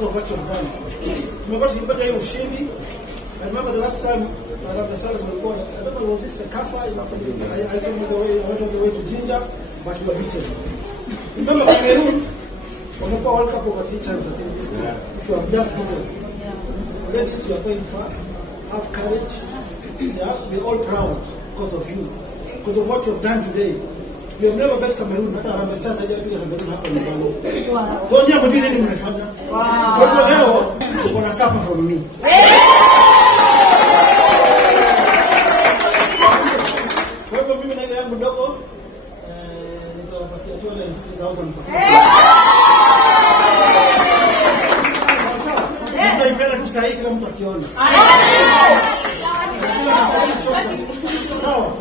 because of what you've done. Tumepata kipata hiyo ushindi. I remember the last time the Stars were called, I don't know, was this a Kafa? I went all the way to Jinja, but we were beaten. Remember Cameroon, when we got World Cup over 3 times, I think this year, you have just beaten. Ladies, you are going far. Have courage. Yeah, we're all proud because of you, because of what you have done today. We have never bet Cameroon. Hata Harambee Stars hajapiga Cameroon hapa nyumbani. So nyinyi mwingine nini mnafanya? So leo uko na support from me. Kwa hivyo mimi na ile yangu ndogo nitawapatia 250,000. Nitaipenda tu sahihi kila mtu akiona. Sawa.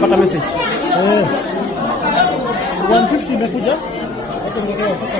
Pata message. 150 imekuja. Hapo ndio sasa.